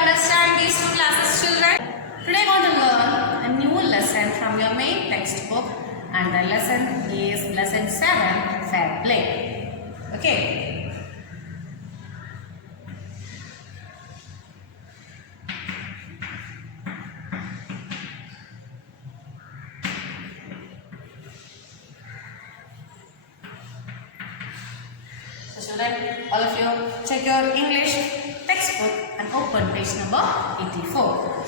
understand these two classes, children? Today we're going to learn a new lesson from your main textbook, and the lesson is lesson 7, Fair Play. Okay. So children, all of you check your English textbook and open page number 84.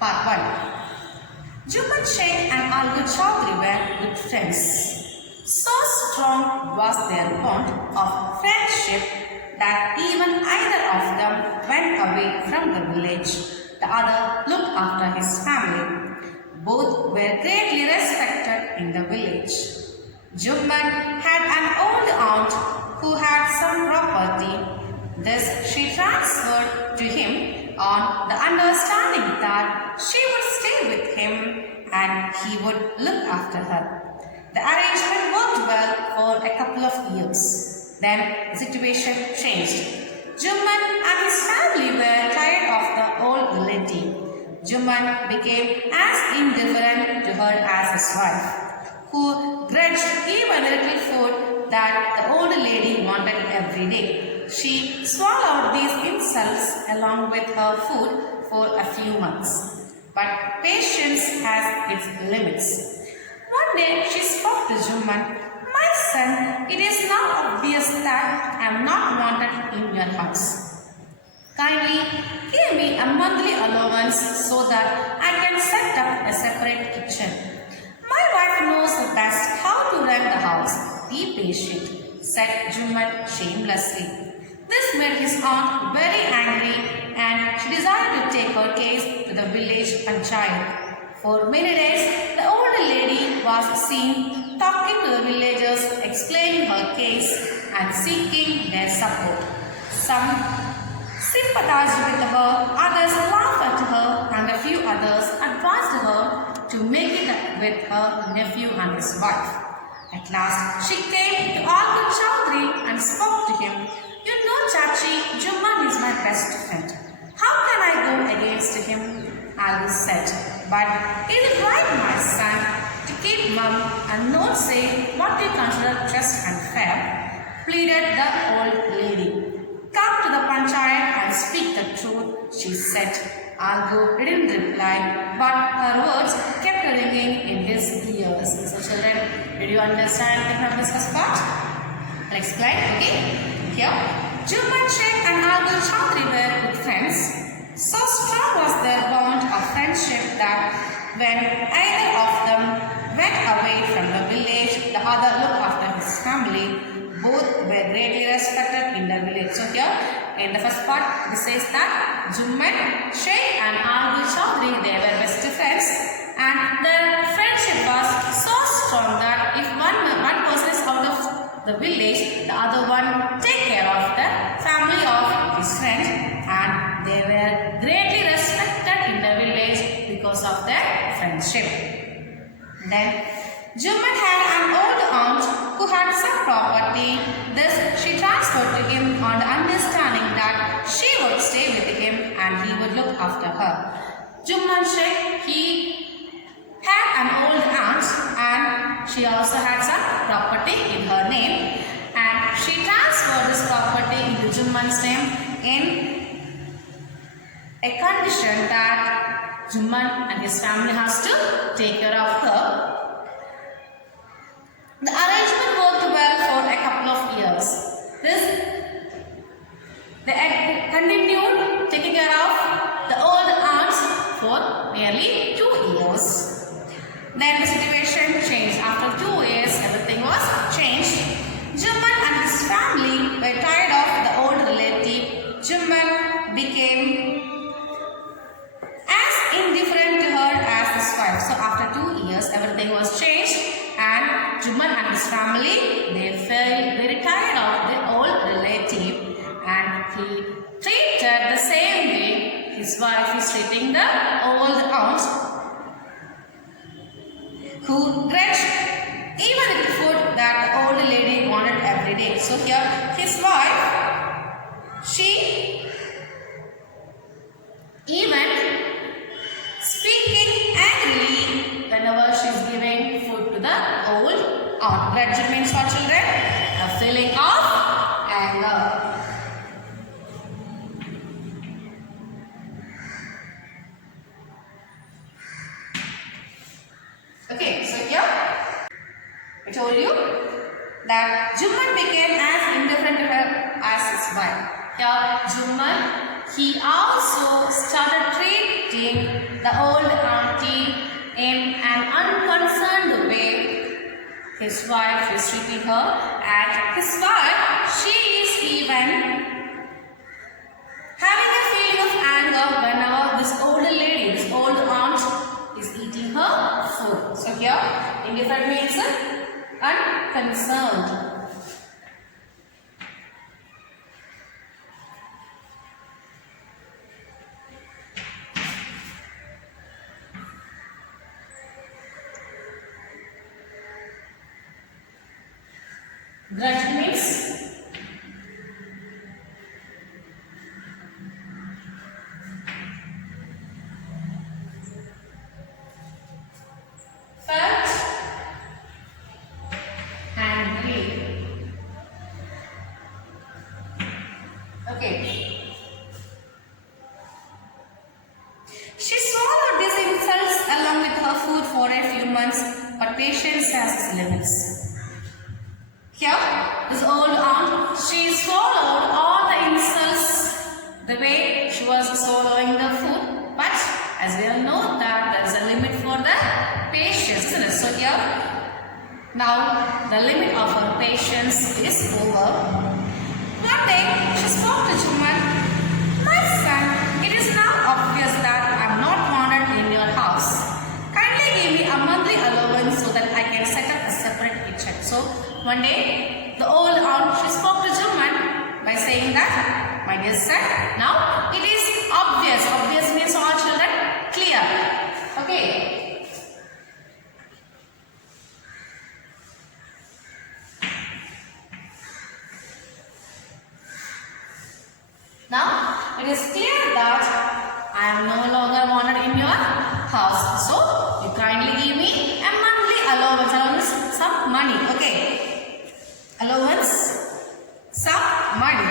Part 1. Juman Sheikh and Algu Chaudhry were good friends. So strong was their bond of friendship that even either of them went away from the village. The other looked after his family. Both were greatly respected in the village. Juman had an old aunt who had some property. This she transferred to him on the understanding that she would stay with him and he would look after her. The arrangement worked well for a couple of years. Then the situation changed. Juman and his family were tired of the old lady. Juman became as indifferent to her as his wife, who grudged even a little food that the old lady wanted every day. She swallowed these insults along with her food for a few months. But patience has its limits. One day she spoke to Juman. "My son, it is now obvious that I am not wanted in your house. Kindly give me a monthly allowance so that I can set up a separate kitchen. My wife knows best how to run the house. Be patient," said Juman shamelessly. This made his aunt very angry and she decided to take her case to the village panchayat. For many days, the old lady was seen talking to the villagers, explaining her case and seeking their support. Some sympathized with her, others laughed at her, and a few others advised her to make it up with her nephew and his wife. At last, she came to Algu Chaudhry and spoke to him. "You know, Chachi, Juman is my best friend. How can I go against him?" Algu said. "But is it right, my son, to keep mum and not say what you consider just and fair?" pleaded the old lady. "Come to the panchayat and speak the truth," she said. Algu didn't reply, but her words kept ringing in his ears. So children, did you understand anything from this first part? I'll explain, okay? Here, Juman Sheikh and Algu Chaudhry were good friends. So strong was their bond of friendship that when either of them went away from the village, the other looked after his family. Both were greatly respected in the village. So here, in the first part, it says that Juman Sheikh and Algu Chaudhry, they were best friends, and their friendship was so strong that if one person is out of the village, the other one take care of the family of his friend, and they were greatly respected in the village because of their friendship. Then Juman had an old aunt who had some property. This she transferred to him on the understanding that she would stay with him and he would look after her. Juman Sheikh, he had an old aunt and she also had some property in her name, and she transferred this property into Juman's name in a condition that Juman and his family has to take care of her. The arrangement worked well for a couple of years. They continued taking care of the old aunts for nearly 2 years. Then the situation changed. After 2 years, everything was changed. Juman and his family were tired of the old relative. Juman became as indifferent to her as his wife. So after 2 years, everything was changed, and Juman and his family, they felt very tired of the old relative, and he treated the same way his wife is treating the old aunt, who grudged even the food that the old lady wanted every day. So here his wife, she told you that Juman became as indifferent to her as his wife. Here, Juman, he also started treating the old auntie in an unconcerned way. His wife is treating her, and his wife, she is even having a feeling of anger whenever this older lady, this old aunt, is eating her food. So here, indifferent means unconcerned. Grudge means felt angry. Okay. She swallowed these insults along with her food for a few months, but patience has its limits. Here, this old aunt, she swallowed all the insults the way she was swallowing the food. But as we all know that there is a limit for the patience, isn't it? So here, now the limit of her patience is over. One day, she spoke to Juman. My son, it is now obvious that I am not wanted in your house. Kindly give me a monthly allowance so that I can set up a separate kitchen. So one day, the old aunt, she spoke to Juman by saying that, my dear son, now it is obvious. Obvious means all children clear. Okay. Now, it is clear that I am no longer wanted in your house. So, you kindly give me a monthly allowance, some money. Okay. Allowance, some money.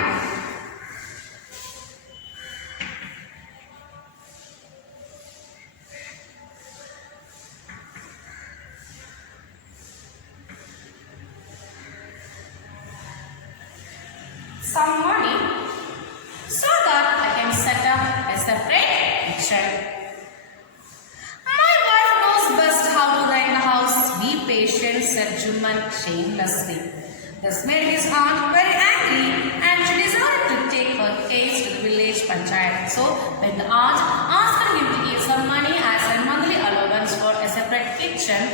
Some money so that I can set up a separate kitchen. My wife knows best how to run the house. Be patient, said Juman shamelessly. This made his aunt very angry and she decided to take her case to the village panchayat. So, when the aunt asked him to give some money as a monthly allowance for a separate kitchen,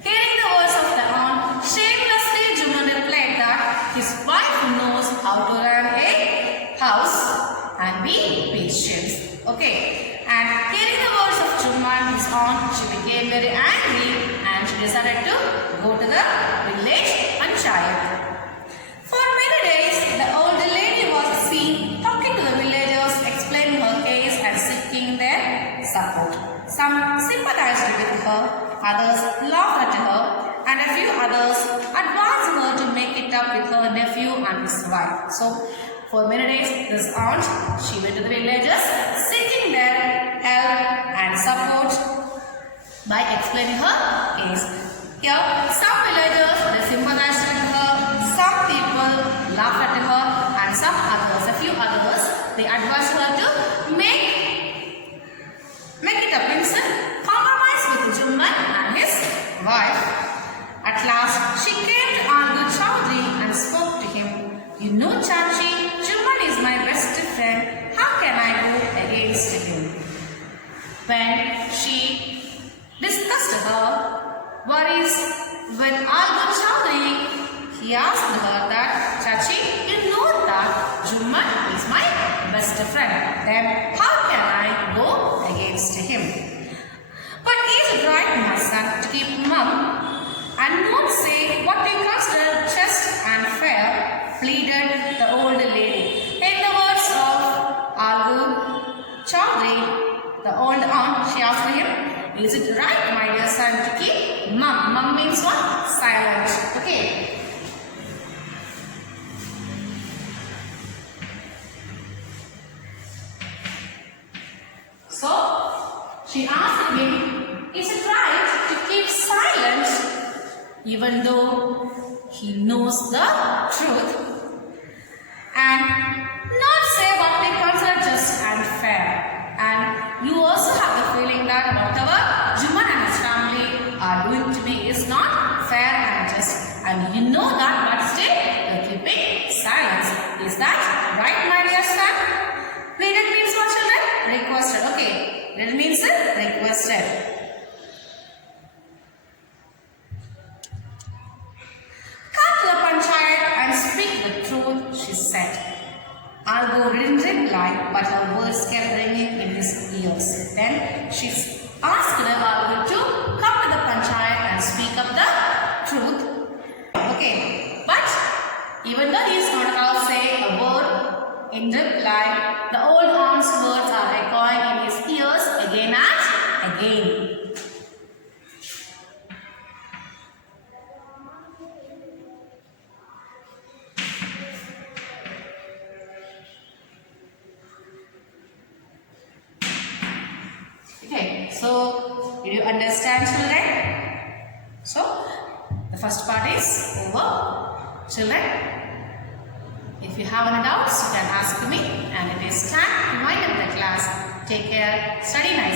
hearing the words of the aunt, shamelessly Juman replied that his wife knows how to run a house and be patient. Okay. And hearing the words of Juman, his aunt, she became very angry and she decided to go to the village panchayat. For many days, the old lady was seen talking to the villagers, explaining her case and seeking their support. Some sympathized with her, others laughed at her, and a few others advised her to make it up with her nephew and his wife. So, for many days, this aunt, she went to the villagers, seeking their help and support by explaining her case. Here, some villagers, they sympathized with her, some people laughed at her, and some others, a few others, they advised her to make it up, means compromise with Juman and his wife. At last, she came to Algu Chowdhury and spoke to him. You know, Chachi, Juman is my best friend. How can I go against him? When she discussed her worries with Algu Chowdhury, he asked her that, Chachi, you know that Juman is my best friend. Then how can I go against him? But is it right, my son, to keep mum and not say what you consider just and fair, pleaded the old lady. In the words of Algu Chowdhury, the old aunt, she asked him, is it right, my dear son, to keep mum? Mum means what? Silent. Okay. So, she asked him, is it right to keep silent even though he knows the truth, and not say what they consider just and fair. And you also have the feeling that whatever Juman and his family are doing to me is not fair and just, and you know that, but still you're keeping silence. Is that right, my dear son? Pleaded means what, children? Requested. Okay. Pleaded means requested. Come to the panchayat and speak the truth, she said. Algo didn't reply, but her words kept ringing in his ears. Then she asked Algo to come to the panchayat and speak up the truth. Okay, but even though he is not allowed to say a word in reply, the old aunt's words are echoing in his ears again and again. Okay, so did you understand, children? So the first part is over. Children, if you have any doubts, you can ask me, and it is time to wind up the class. Take care, study nicely.